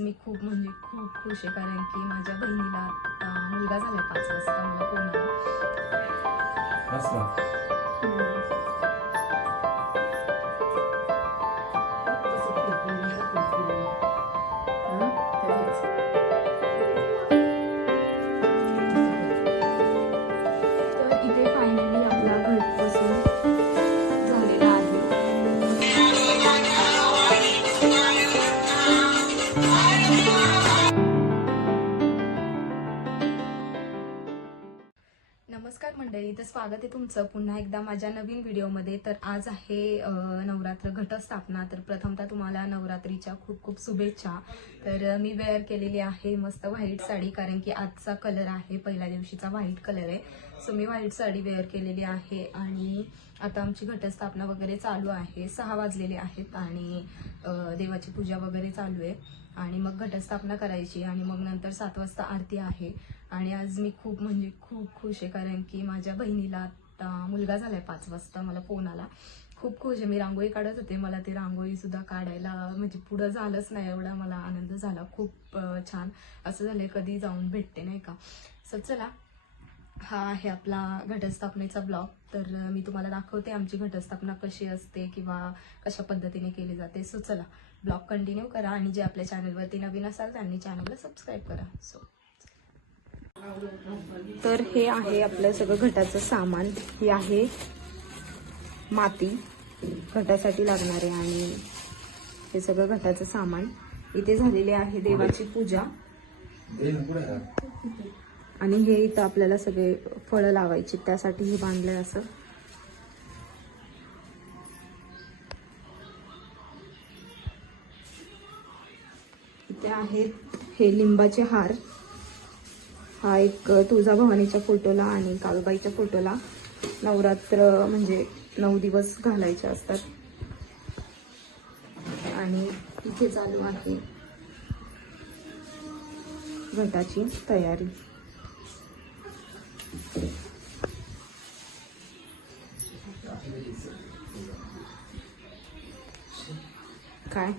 आज मी खूप म्हणजे खूप खुश आहे कारण की माझ्या बहिणीला मुलगा झाला पाच वाजता मला फोन आला स्वागत आहे तुमचं. पुन्हा एकदा माझ्या नवीन व्हिडिओमध्ये. तर आज आहे नवरात्र घटस्थापना. तर प्रथमतः तुम्हाला नवरात्रीच्या खूप खूप शुभेच्छा. तर मी वेअर केलेली आहे मस्त व्हाईट साडी कारण की आजचा कलर आहे. पहिल्या दिवशीचा व्हाईट कलर आहे. सो मी व्हाईट साडी वेअर केलेली आहे. आणि आता आमची घटस्थापना वगैरे चालू आहे. सहा वाजलेले आहेत आणि देवाची पूजा वगैरे चालू आहे. आणि मग घटस्थापना करायची आणि मग नंतर सात वाजता आरती आहे. आणि आज मी खूप म्हणजे खूप खुश आहे कारण की माझ्या बहिणीला आता मुलगा झालाय पाच वाजता मला फोन आला. खूप खुश आहे. मी रांगोळी काढत होते. मला ती रांगोळीसुद्धा काढायला म्हणजे पुढं झालंच नाही एवढा मला आनंद झाला. खूप छान असं झालंय. कधी जाऊन भेटते नाही का? सो चला. हा आहे आपला घटस्थापनेचा ब्लॉग. तर मी तुम्हाला दाखवते आमची घटस्थापना कशी असते किंवा कशा पद्धतीने केली जाते. सो चला ब्लॉग कंटिन्यू करा आणि जे आपल्या चॅनलवरती नवीन असाल त्यांनी चॅनलला सबस्क्राईब करा. सो तर हे आहे आपलं सगळं घटाचं सामान. ही आहे माती घटासाठी लागणारे आणि हे सगळं घटाचं सामान. इथे झालेले आहे देवाची पूजा. आणि हे इथं आपल्याला सगळे फळं लावायची त्यासाठी हे बांधलंय असं. इथे आहेत हे लिंबाचे हार. हा एक तुळजाभवानीच्या फोटोला आणि काळूबाईच्या फोटोला नवरात्र म्हणजे नऊ दिवस घालायचे असतात. आणि इथे चालू आहे. घटाची तयारी. काय?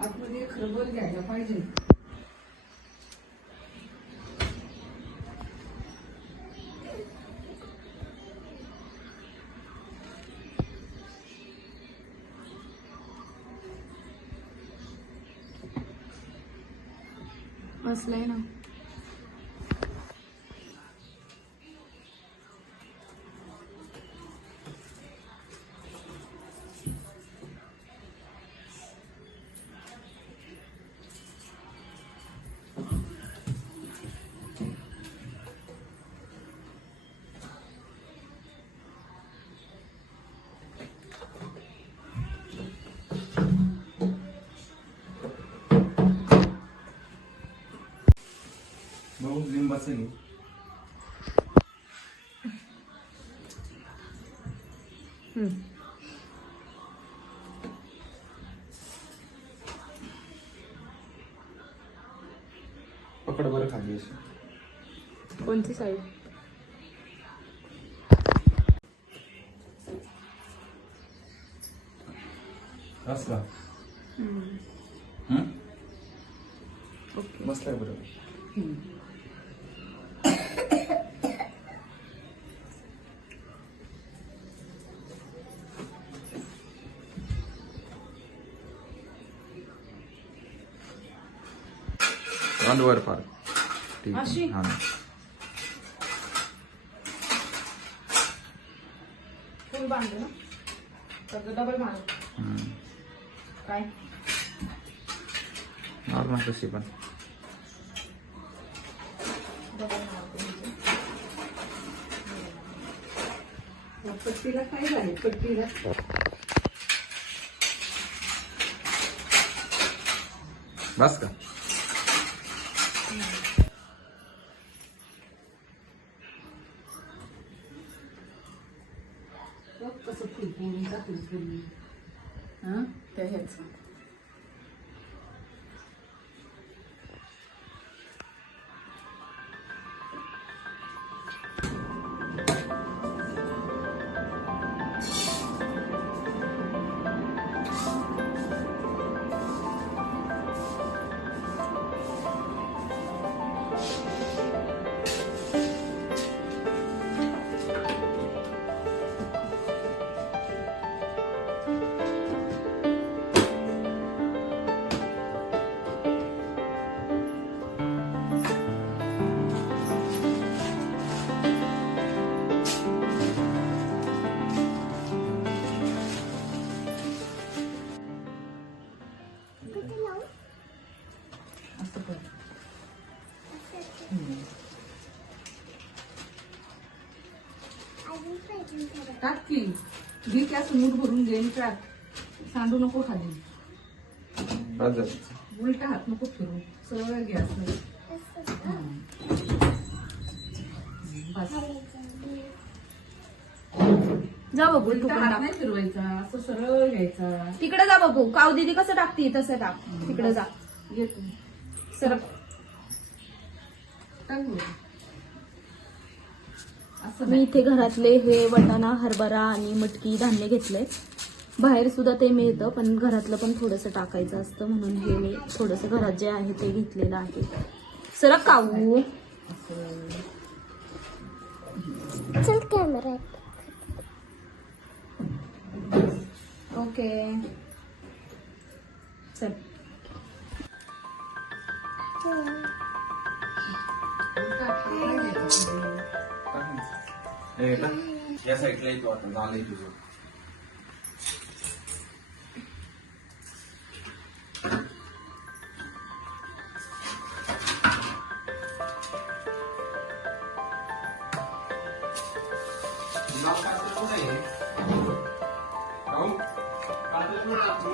आतमध्ये खरबल घ्यायला पाहिजे was lena हम्म. पकड बरं खाली अशी कोणती साईड असला मस्त आहे बरं. वर फार ठीक? आहे हा फुल बांधलं ना तर डबल मार हम्म. काय नॉर्मल कशी पण पट्टीला काय झाले पट्टीला बस का बघ कसं फुल पोळून टाकलं पूर्ण हा त्या ह्याचं असं टाक की घे की असं मूठ भरून घे आणि टाक. सांडू नको खाली. उलटा हात नको फिरू. सरळ घे असं. हम्म. बस. जा बघू उलटा हात. नाही फिरवायचा. असं सरळ घ्यायचा. तिकडे जा बघू. काव दिदी कसं टाकती? तसं टाक. तिकडे जा. घे तू. सर टाक मी नाही. इथे घरातले हे वटाणा हरभरा आणि मटकी धान्य घेतलंय. बाहेर सुद्धा ते मिळतं पण घरातलं पण थोडंसं टाकायचं असतं म्हणून हे मी थोडंसं घरात जे आहे ते घेतलेलं आहे. Sir cow. असं चल कॅमेरा ओके. चल. हात नाही घ्यायचा. हे का? या साईडला येतो आता झालंय तुझं गुलाब पात्र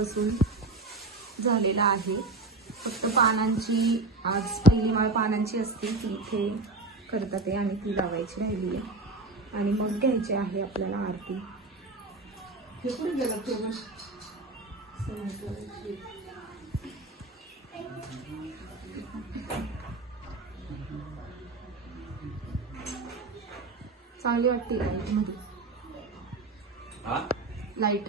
बसून झालेला आहे. फक्त पानांची आज पहिली माळ पानांची असते ती इथे करतात आहे आणि ती लावायची राहिली आहे. आणि मग घ्यायची आहे आपल्याला आरती. हे कुठे गेलं. चांगली वाटते लाइटमध्ये? हा? लाइट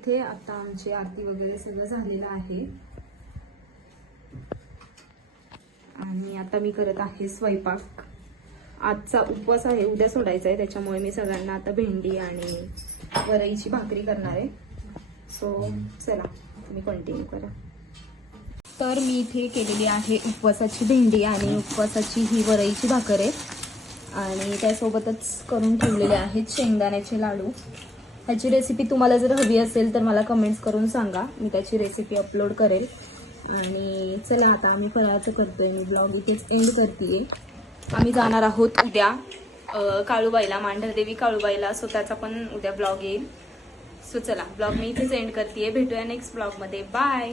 इथे आता आमची आरती वगैरे सगळं झालेलं आहे. आणि आता मी करत आहे स्वयंपाक. आजचा उपवास आहे उद्या सोडायचा आहे त्याच्यामुळे मी सगळ्यांना आता भेंडी आणि वरईची भाकरी करणार आहे. सो चला तुम्ही कंटिन्यू करा. तर मी इथे केलेली आहे उपवासाची भेंडी आणि उपवासाची ही वरईची भाकर. आहे आणि त्यासोबतच करून ठेवलेले आहेत शेंगदाण्याचे लाडू. ह्याची रेसिपी तुम्हाला जर हवी असेल तर मला कमेंट्स करून सांगा. मी त्याची रेसिपी अपलोड करेल. आणि चला आता आम्ही फराळाचं करतोय. मी ब्लॉग इथेच एंड करते आम्ही जाणार आहोत उद्या काळूबाईला मांढरदेवी काळूबाईला. सो त्याचा पण उद्या ब्लॉग येईल. सो चला ब्लॉग मी इथेच एंड करते भेटूया नेक्स्ट ब्लॉगमध्ये बाय